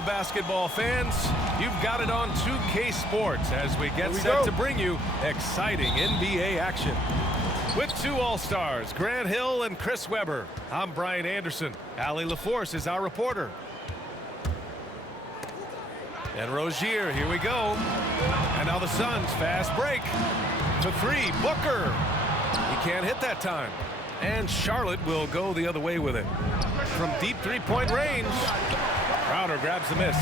Hello, basketball fans. You've got it on 2K Sports as we get set to bring you exciting NBA action. With two All-Stars, Grant Hill and Chris Webber, I'm Brian Anderson. Allie LaForce is our reporter. And Rozier, here we go. And now the Suns, fast break. To three, Booker. He can't hit that time. And Charlotte will go the other way with it. From deep three-point range, Crowder grabs the miss.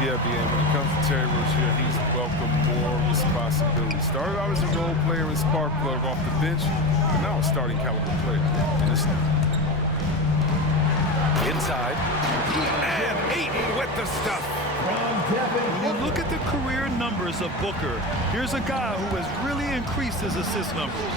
Yeah, BM, when it comes to Terry Rozier, he's welcomed more responsibility. Started out as a role player and spark plug off the bench, but now a starting caliber player. Inside. And Ayton with the stuff. When you look at the career numbers of Booker, here's a guy who has really increased his assist numbers.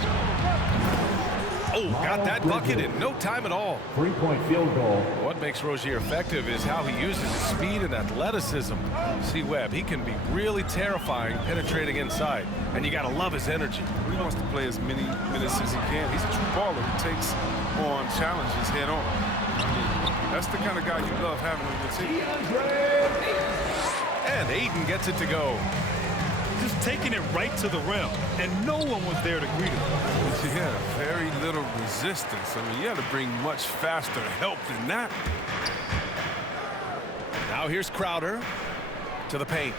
Oh, got that bucket in no time at all. Three-point field goal. What makes Rozier effective is how he uses his speed and athleticism. See Webb, he can be really terrifying penetrating inside, and you got to love his energy. He wants to play as many minutes as he can. He's a true baller who takes on challenges head on. That's the kind of guy you love having on your team. And Ayton gets it to go. Just taking it right to the rim, and no one was there to greet him. Yeah, very little resistance. I mean, you had to bring much faster help than that. Now here's Crowder to the paint.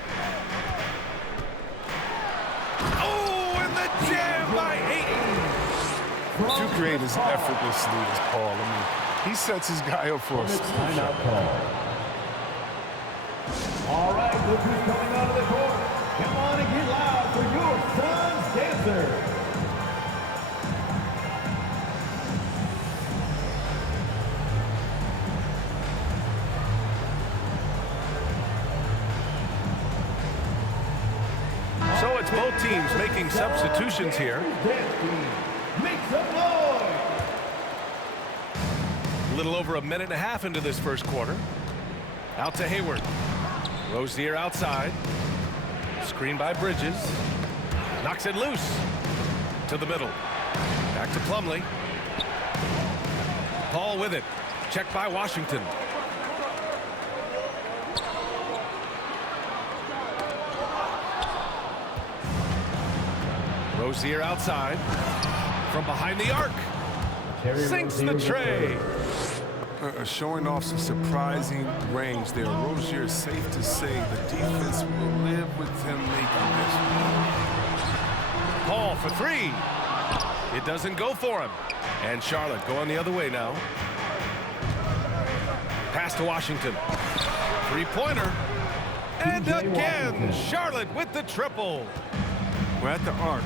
Oh, and the jam by Ayton. To create as effortlessly as Paul. I mean, he sets his guy up for a timeout call. All right, look who's coming out of the court. Come on and get loud for your Suns dancer. So it's both teams making substitutions here. Make some noise. A little over a minute and a half into this first quarter. Out to Hayward. Rozier outside. Screen by Bridges. Knocks it loose. To the middle. Back to Plumlee. Paul with it. Checked by Washington. Rozier outside. From behind the arc. Sinks the tray. Showing off some surprising range there. Rozier is safe to say the defense will live with him making this. Paul for three. It doesn't go for him. And Charlotte going the other way now. Pass to Washington. Three-pointer. And again, Charlotte with the triple. Well, at the arc,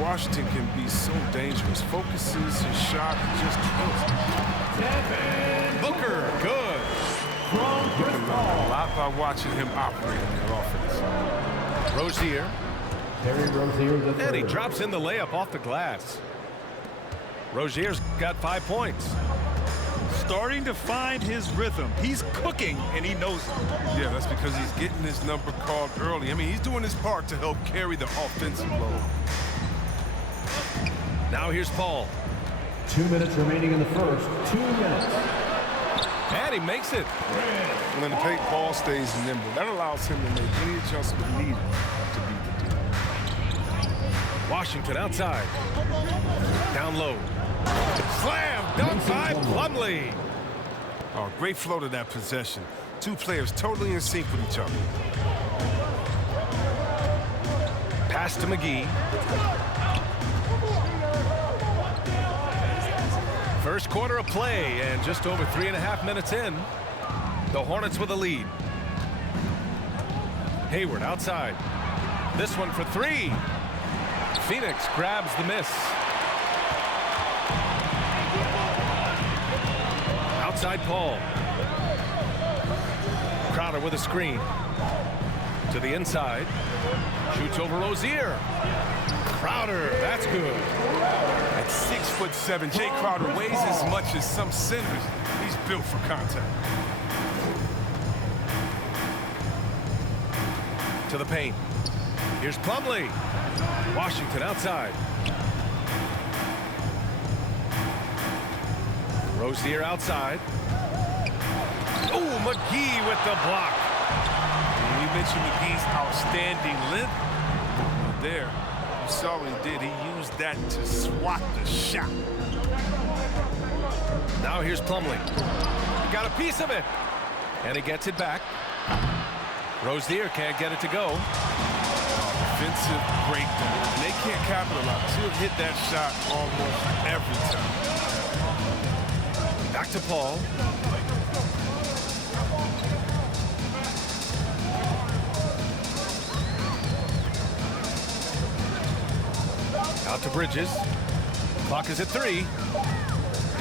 Washington can be so dangerous. Focuses his shot and just kills. Booker, good. You can learn a lot by watching him operate in their offense. Rozier. Terry Rozier the third. And he drops in the layup off the glass. Rozier's got 5 points. Starting to find his rhythm. He's cooking, and he knows it. Yeah, that's because he's getting his number called early. I mean, he's doing his part to help carry the offensive load. Now here's Paul. 2 minutes remaining in the first. 2 minutes. And he makes it. When the paint ball stays nimble, that allows him to make any adjustment needed to beat the team. Washington outside. Down low. Slam dunk by Plumlee. Oh, great flow to that possession. Two players totally in sync with each other. Pass to McGee. First quarter of play, and just over 3.5 minutes in, the Hornets with a lead. Hayward outside. This one for three. Phoenix grabs the miss. Outside Paul. Crowder with a screen. To the inside. Shoots over Rozier. Crowder, that's good. At 6'7", Jay Crowder weighs as much as some centers. He's built for contact. To the paint. Here's Plumlee. Washington outside. Rozier outside. Oh, McGee with the block. And you mentioned McGee's outstanding length. Well, there, you saw what he did. He used that to swat the shot. Now here's Plumlee. He got a piece of it. And he gets it back. Rozier can't get it to go. Defensive breakdown. And they can't capitalize. He'll hit that shot almost every time. Back to Paul. Out to Bridges. Clock is at 3.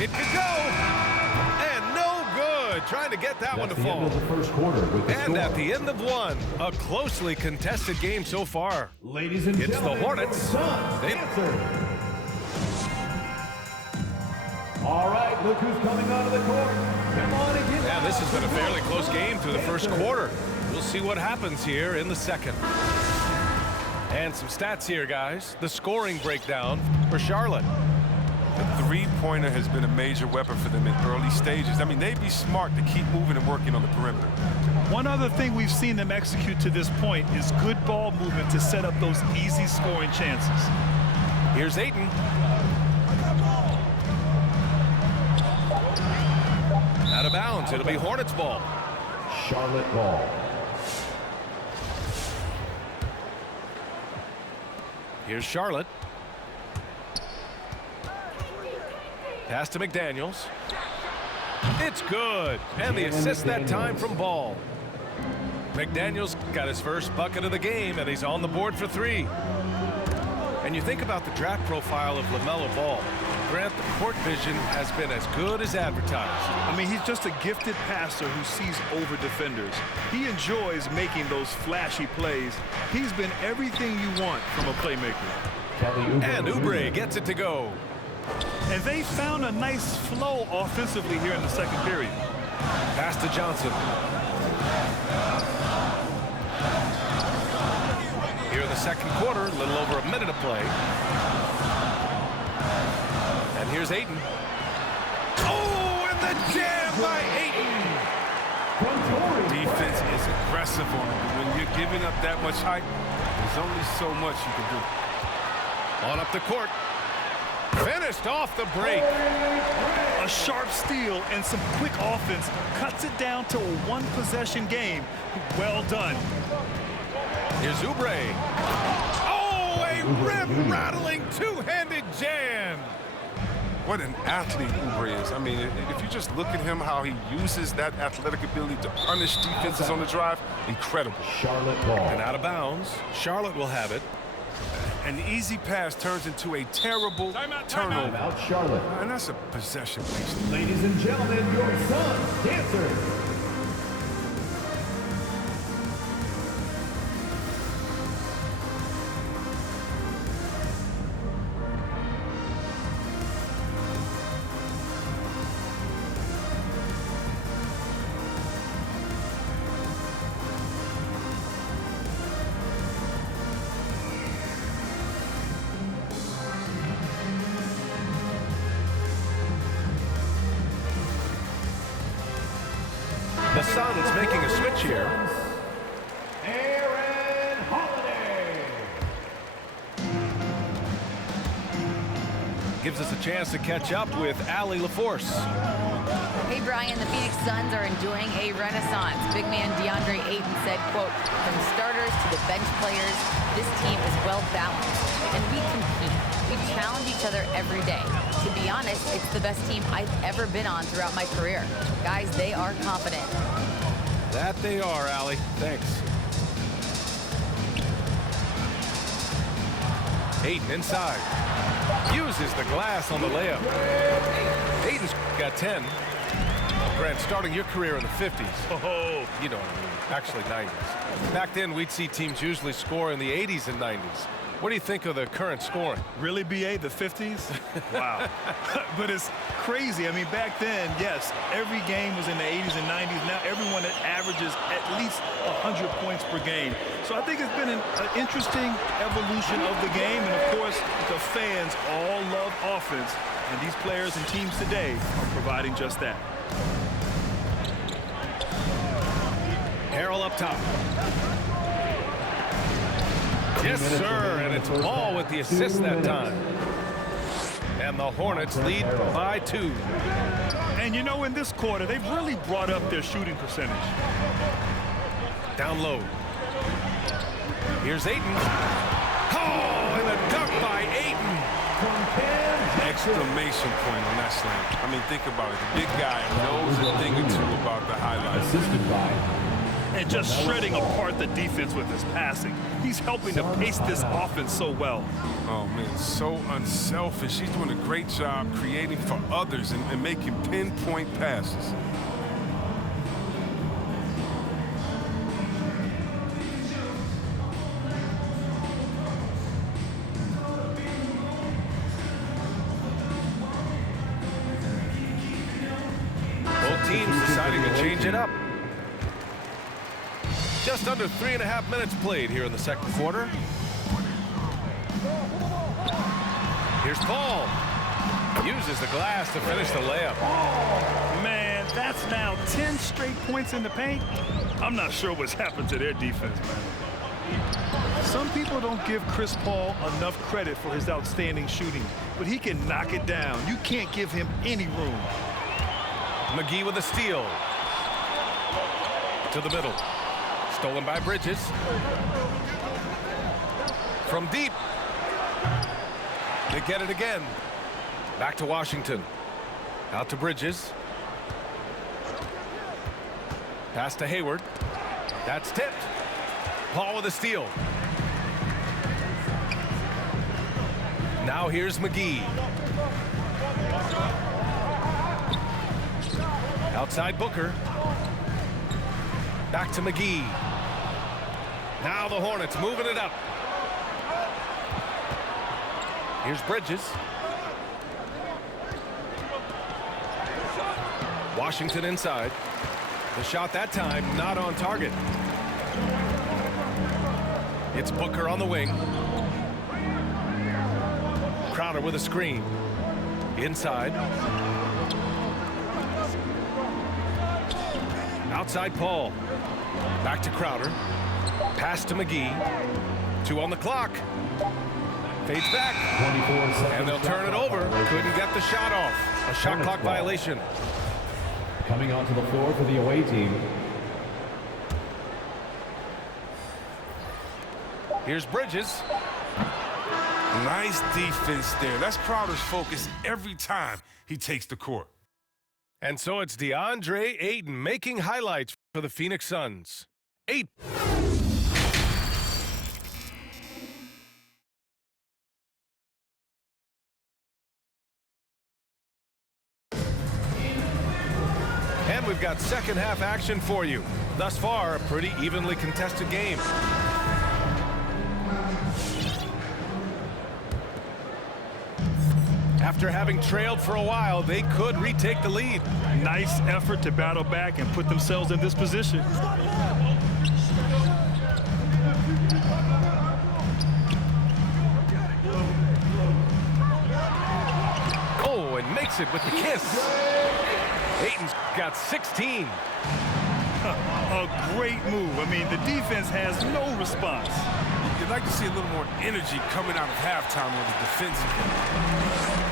It could go. And no good. Trying to get that one to fall. The first quarter with the And score. at the end of one, a closely contested game so far. Ladies and It's the gentlemen, Hornets. Suns They- answer. All right, look who's coming onto the court. Come on and get Yeah, this has been a fairly close game through the first quarter. We'll see what happens here in the second. And some stats here, guys. The scoring breakdown for Charlotte. The three-pointer has been a major weapon for them in early stages. I mean, they'd be smart to keep moving and working on the perimeter. One other thing we've seen them execute to this point is good ball movement to set up those easy scoring chances. Here's Ayton. Out of bounds. It'll be Hornets ball. Charlotte ball. Here's Charlotte. Pass to McDaniels. It's good. And the assist that time from Ball. McDaniels got his first bucket of the game, and he's on the board for 3. And you think about the draft profile of LaMelo Ball. Grant, the court vision has been as good as advertised. I mean, he's just a gifted passer who sees over defenders. He enjoys making those flashy plays. He's been everything you want from a playmaker. Kelly Oubre And Oubre gets it to go. And they found a nice flow offensively here in the second period. Pass to Johnson. Here in the second quarter, a little over a minute of play. And here's Ayton. Oh, and the jam by Ayton. Defense is aggressive on him. When you're giving up that much height, there's only so much you can do. On up the court. Finished off the break. A sharp steal and some quick offense cuts it down to a one-possession game. Well done. Here's Oubre. Oh, a rim-rattling two-handed jam. What an athlete Oubre is. I mean, if you just look at him, how he uses that athletic ability to punish defenses on the drive, incredible. Charlotte ball. And out of bounds. Charlotte will have it. An easy pass turns into a terrible turnover. Out Charlotte. And that's a possession waste. Ladies and gentlemen, your Suns dancers. The Suns making a switch here. Aaron Holiday. Gives us a chance to catch up with Allie LaForce. Hey, Brian, the Phoenix Suns are enjoying a renaissance. Big man DeAndre Ayton said, quote, from starters to the bench players, this team is well balanced, and we compete. We challenge each other every day. To be honest, it's the best team I've ever been on throughout my career. Guys, they are confident. That they are, Allie. Thanks. Ayton inside. Uses the glass on the layup. Ayton's got 10. Grant, starting your career in the 50s. Oh, You know what I mean. Actually, 90s. Back then, we'd see teams usually score in the 80s and 90s. What do you think of the current scoring? really, BA, the 50s? Wow. But it's crazy. I mean, back then, yes, every game was in the 80s and 90s. Now everyone that averages at least 100 points per game. So I think it's been an interesting evolution of the game. And, of course, the fans all love offense. And these players and teams today are providing just that. Harrell up top. Yes, sir, and it's Paul with the assist that time. And the Hornets lead by 2. And you know, in this quarter, they've really brought up their shooting percentage. Down low. Here's Ayton. Oh, and a dunk by Ayton. Exclamation point on that slam. I mean, think about it. The big guy knows a thing or two about the highlights. Assisted by. And just shredding apart the defense with his passing. He's helping to pace this offense so well. Oh, man, so unselfish. He's doing a great job creating for others and making pinpoint passes. Both teams deciding to change it up. Just under 3.5 minutes played here in the second quarter. Here's Paul. Uses the glass to finish the layup. Man, that's now 10 straight points in the paint. I'm not sure what's happened to their defense, man. Some people don't give Chris Paul enough credit for his outstanding shooting, but he can knock it down. You can't give him any room. McGee with a steal. To the middle. Stolen by Bridges. From deep. They get it again. Back to Washington. Out to Bridges. Pass to Hayward. That's tipped. Paul with a steal. Now here's McGee. Outside Booker. Back to McGee. Now the Hornets moving it up. Here's Bridges. Washington inside. The shot that time not on target. It's Booker on the wing. Crowder with a screen. Inside. Outside Paul. Back to Crowder. Pass to McGee. 2 on the clock. Fades back. 24 seconds. And they'll turn it over. Couldn't get the shot off. A shot clock violation. Coming onto the floor for the away team. Here's Bridges. Nice defense there. That's Crowder's focus every time he takes the court. And so it's DeAndre Ayton making highlights for the Phoenix Suns. 8. And we've got second half action for you. Thus far, a pretty evenly contested game. After having trailed for a while, they could retake the lead. Nice effort to battle back and put themselves in this position. Oh, and makes it with the kiss. Ayton's got 16. A great move. I mean, the defense has no response. You'd like to see a little more energy coming out of halftime on the defensive end.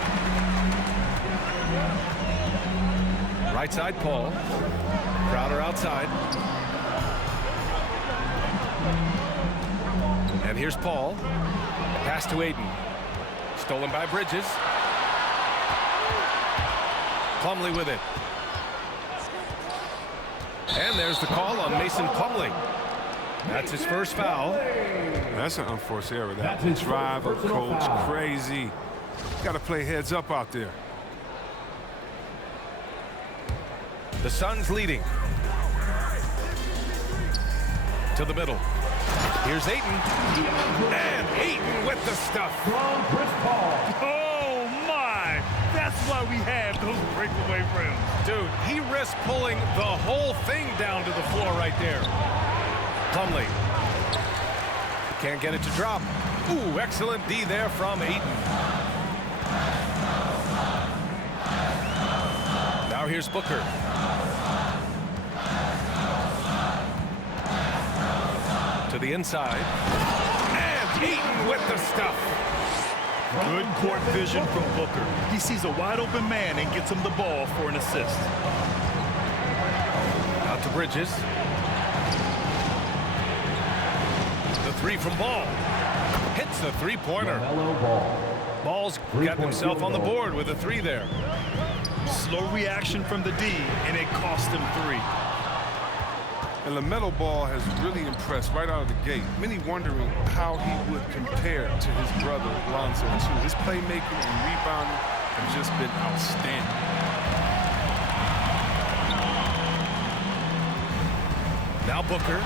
Right side, Paul. Crowder outside. And here's Paul. Pass to Ayton. Stolen by Bridges. Plumlee with it. And there's the call on Mason Plumlee. That's his first foul. That's an unforced error. That That's his drive a personal coach foul. crazy. Got to play heads up out there. The Suns leading. To the middle. Here's Ayton. And Ayton with the stuff. From Chris Paul. Oh, my. That's why we have those breakaway rims. Dude, he risked pulling the whole thing down to the floor right there. Plumlee. Can't get it to drop. Ooh, excellent D there from Ayton. Now here's Booker. To the inside. And Ayton with the stuff. Good court vision from Booker. He sees a wide open man and gets him the ball for an assist. Out to Bridges. The three from Ball. Hits the three-pointer. Ball's got himself on the board with a three there. Slow reaction from the D, and it cost him 3. And LaMelo Ball has really impressed right out of the gate. Many wondering how he would compare to his brother Lonzo too. His playmaking and rebounding have just been outstanding. Now Booker.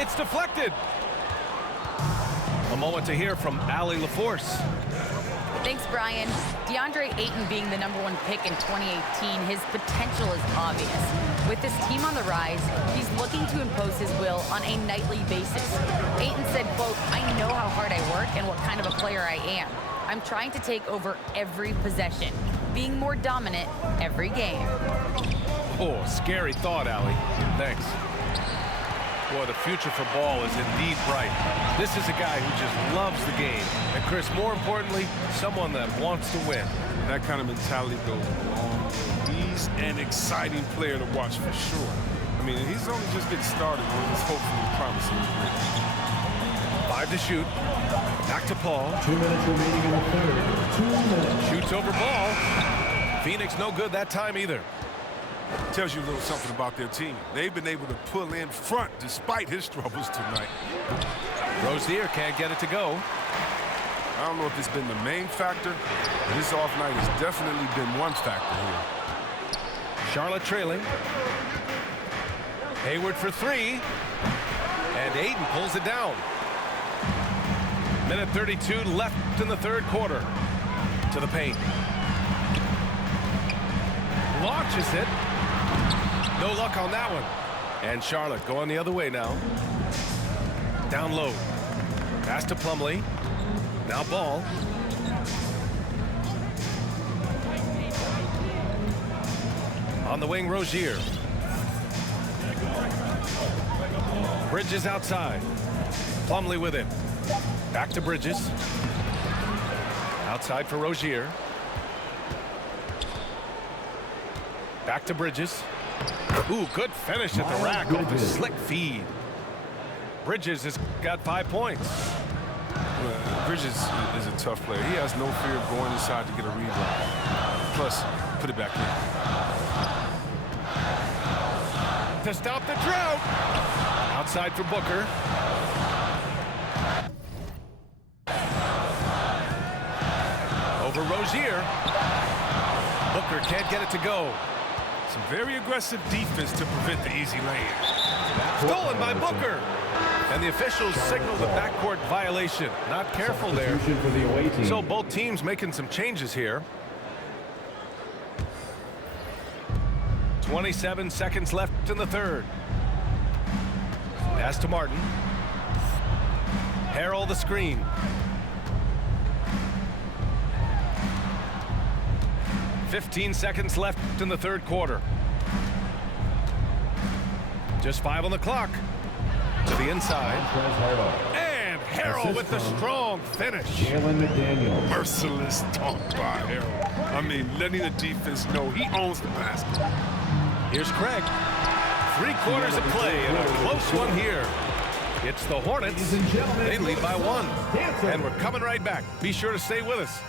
It's deflected. A moment to hear from Allie LaForce. Thanks, Brian. DeAndre Ayton being the #1 pick in 2018, his potential is obvious. With his team on the rise, he's looking to impose his will on a nightly basis. Ayton said, quote, "I know how hard I work and what kind of a player I am. I'm trying to take over every possession, being more dominant every game." Oh, scary thought, Allie. Thanks. Boy, the future for Ball is indeed bright. This is a guy who just loves the game. And Chris, more importantly, someone that wants to win. That kind of mentality goes a long way. He's an exciting player to watch for sure. I mean, he's only just getting started with his hopefully promising career. 5 to shoot. Back to Paul. 2 minutes remaining in the third. 2 minutes. Shoots over Ball. Phoenix no good that time either. Tells you a little something about their team. They've been able to pull in front despite his struggles tonight. Rozier can't get it to go. I don't know if it's been the main factor, but this off night has definitely been one factor here. Charlotte trailing. Hayward for 3. And Ayton pulls it down. Minute 32 left in the third quarter. To the paint. Launches it. No luck on that one. And Charlotte going the other way now. Down low. Pass to Plumlee. Now Ball. On the wing, Rozier. Bridges outside. Plumlee with it. Back to Bridges. Outside for Rozier. Back to Bridges. Ooh, good finish at the rack off the slick feed. Bridges has got 5 points. Bridges is a tough player. He has no fear of going inside to get a rebound. Plus, put it back in. To stop the drought. Outside for Booker. Over Rozier. Booker can't get it to go. Some very aggressive defense to prevent the easy lane. Stolen by Booker. And the officials signal the backcourt violation. Not careful there. For the away team. So both teams making some changes here. 27 seconds left in the third. Pass to Martin. Harrell the screen. "15 seconds left in the third quarter. Just 5 on the clock. To the inside. And Harrell with the strong finish. Jalen McDaniels. Merciless talk by Harrell. I mean, letting the defense know he owns the basket. Here's Craig. 3 quarters of play and a close one here. It's the Hornets. They lead by 1. And we're coming right back. Be sure to stay with us.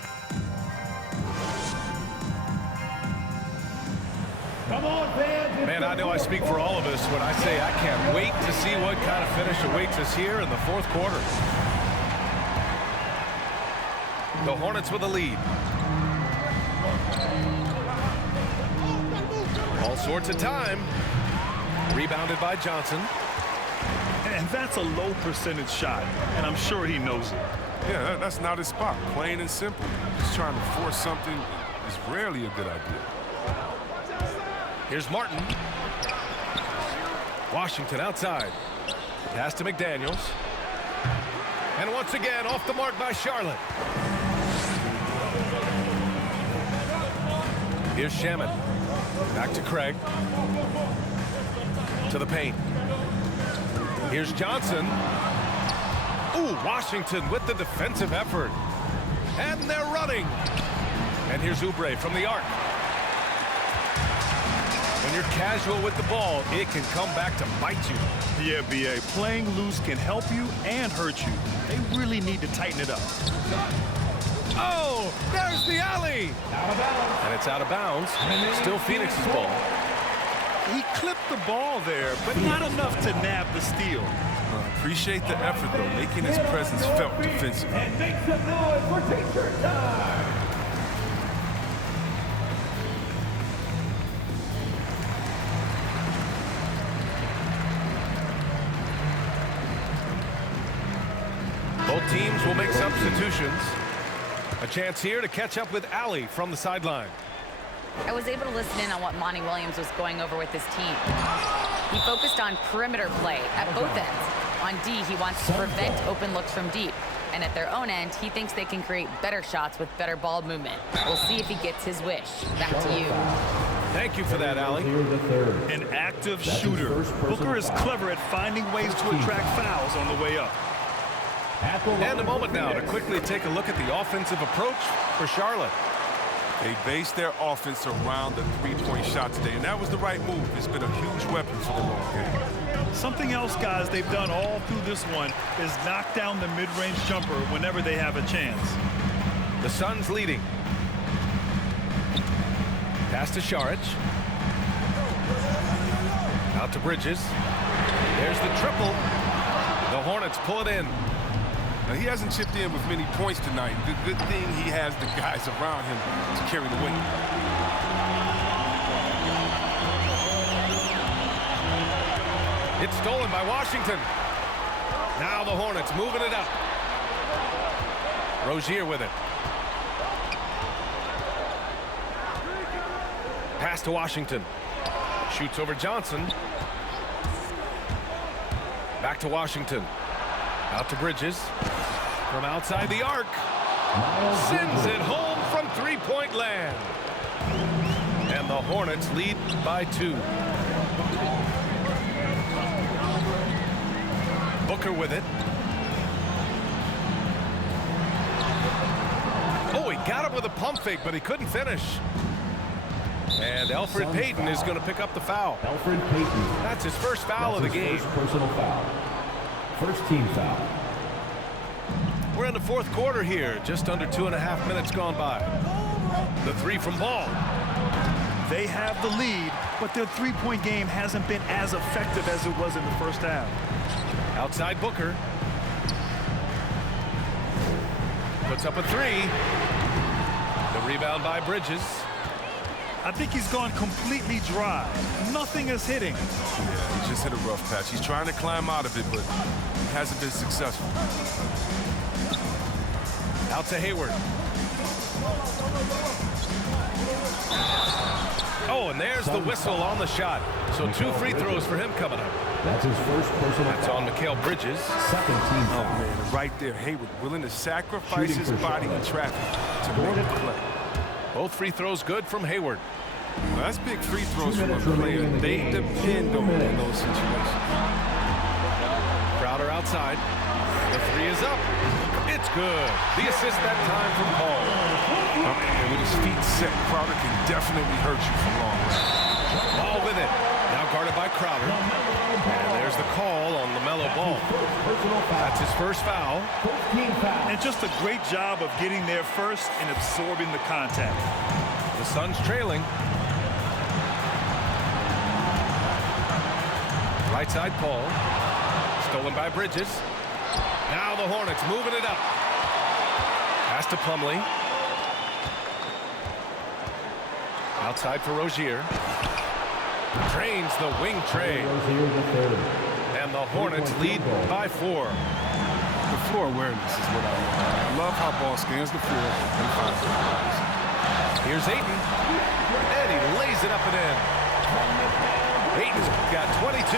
Come on, fans. Man, I know I speak for all of us when I say I can't wait to see what kind of finish awaits us here in the fourth quarter. The Hornets with a lead. All sorts of time. Rebounded by Johnson. And that's a low percentage shot, and I'm sure he knows it. Yeah, that's not his spot. Plain and simple. Just trying to force something is rarely a good idea. Here's Martin. Washington outside. Pass to McDaniels. And once again, off the mark by Charlotte. Here's Shaman. Back to Craig. To the paint. Here's Johnson. Ooh, Washington with the defensive effort. And they're running. And here's Oubre from the arc. When you're casual with the ball, it can come back to bite you. Yeah, B.A. Playing loose can help you and hurt you. They really need to tighten it up. Oh, there's the alley. And it's out of bounds. Still Phoenix's ball. He clipped the ball there, but not enough to nab the steal. Appreciate the effort, though, making his presence felt defensively. And make some noise for T-shirt time. Both teams will make substitutions. A chance here to catch up with Alley from the sideline. I was able to listen in on what Monty Williams was going over with his team. He focused on perimeter play at both ends. On D, he wants to prevent open looks from deep. And at their own end, he thinks they can create better shots with better ball movement. We'll see if he gets his wish. Back to you. Thank you for that, Alley. An active shooter. Booker is clever at finding ways to attract fouls on the way up. And a moment now to quickly take a look at the offensive approach for Charlotte. They based their offense around the three-point shot today, and that was the right move. It's been a huge weapon for the long game. Something else, guys, they've done all through this one is knock down the mid-range jumper whenever they have a chance. The Suns leading. Pass to Saric. Out to Bridges. There's the triple. The Hornets pull it in. Now, he hasn't chipped in with many points tonight. The good thing he has the guys around him to carry the weight. It's stolen by Washington. Now the Hornets moving it up. Rozier with it. Pass to Washington. Shoots over Johnson. Back to Washington. Out to Bridges. From outside the arc. Sends it home from three-point land. And the Hornets lead by 2. Booker with it. Oh, he got it with a pump fake, but he couldn't finish. And Elfrid Payton is going to pick up the foul. Elfrid Payton. That's his first foul of the game. First personal foul. First team foul. We're in the fourth quarter here. Just under 2.5 minutes gone by. The three from Ball. They have the lead, but their three-point game hasn't been as effective as it was in the first half. Outside Booker. Puts up a three. The rebound by Bridges. I think he's gone completely dry. Nothing is hitting. Yeah, he just hit a rough patch. He's trying to climb out of it, but he hasn't been successful. Out to Hayward. Oh, and there's the whistle on the shot. So 2 free throws for him coming up. That's his first personal That's foul. on Mikal Bridges. Second team Oh, foul. man, right there, Hayward willing to sacrifice Shooting his for body Charlotte. in traffic to make a play. Both free throws good from Hayward. Well, that's big free throws 2 from a minutes remaining player. in the They game. depend 2 on him in minutes. those situations. Crowder outside. The three is up. It's good. The assist that time from Paul. And with his feet set, Crowder can definitely hurt you from long range. Ball with it. Now guarded by Crowder. And there's the call on LaMelo Ball. Personal foul. That's his first foul. First team foul. And just a great job of getting there first and absorbing the contact. The Suns trailing. Right side Paul. Stolen by Bridges. Now the Hornets moving it up. Pass to Plumlee. Outside for Rozier. Drains the wing trade. Rozier the third. And the Hornets lead by 4. The floor awareness is what I love. I love how Ball scans the floor and finds the guys. Here's Ayton. And he lays it up and in. Ayton's got 22.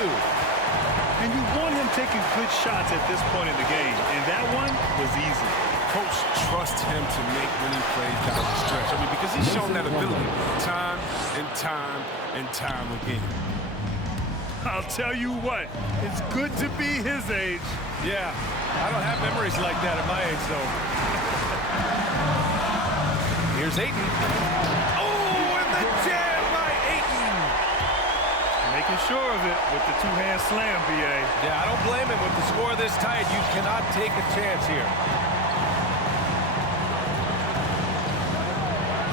And you want him taking good shots at this point in the game. And that one was easy. Coach trusts him to make winning plays down the stretch. I mean, because he's shown that ability time and time and time again. I'll tell you what, it's good to be his age. Yeah, I don't have memories like that at my age, though. Here's Ayton. Oh, and the jam by Ayton. Making sure of it with the two-hand slam, B.A. Yeah, I don't blame him. With the score this tight, you cannot take a chance here.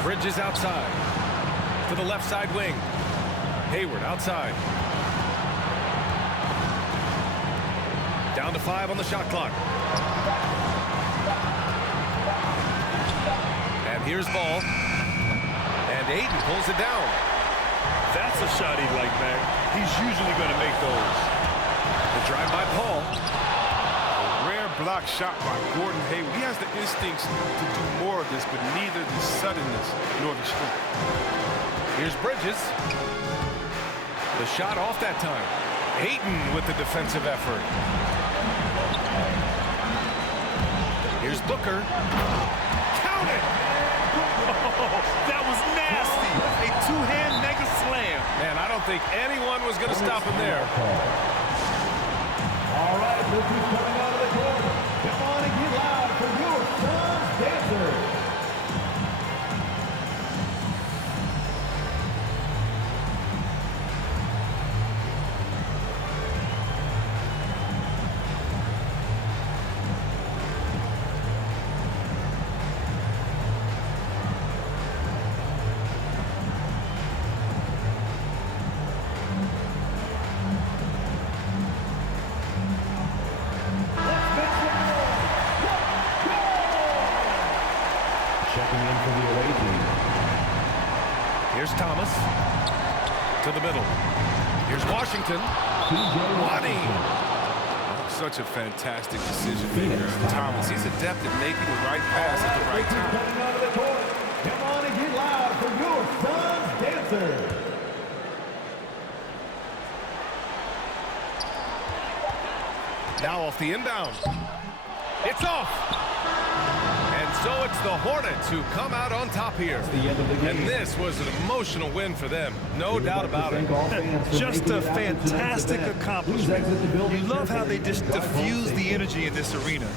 Bridges outside to the left side wing. Hayward outside. Down to 5 on the shot clock. And here's ball. And Ayton pulls it down. That's a shot he'd like back. He's usually going to make those. The drive by Paul. Rare block shot by Gordon Hayward. He has the instincts to do more of this, but neither the suddenness nor the strength. Here's Bridges. The shot off that time. Ayton with the defensive effort. Here's Booker. Count it! Oh, that was nasty. A two-hand mega slam. Man, I don't think anyone was going to stop him there. All right, this is coming out of the court. Come on and get loud for your Suns dancers. Checking in for the away team. Here's Thomas to the middle. Here's Washington. Lonnie. Such a fantastic decision maker. Thomas, he's adept at making the right pass at the right time. Coming out of the court. Come on and get loud for your Suns dancers. Now off the inbound. It's off. And so it's the Hornets who come out on top here. And this was an emotional win for them. No doubt about it. Just a fantastic accomplishment. You love how they just diffuse the energy in this arena.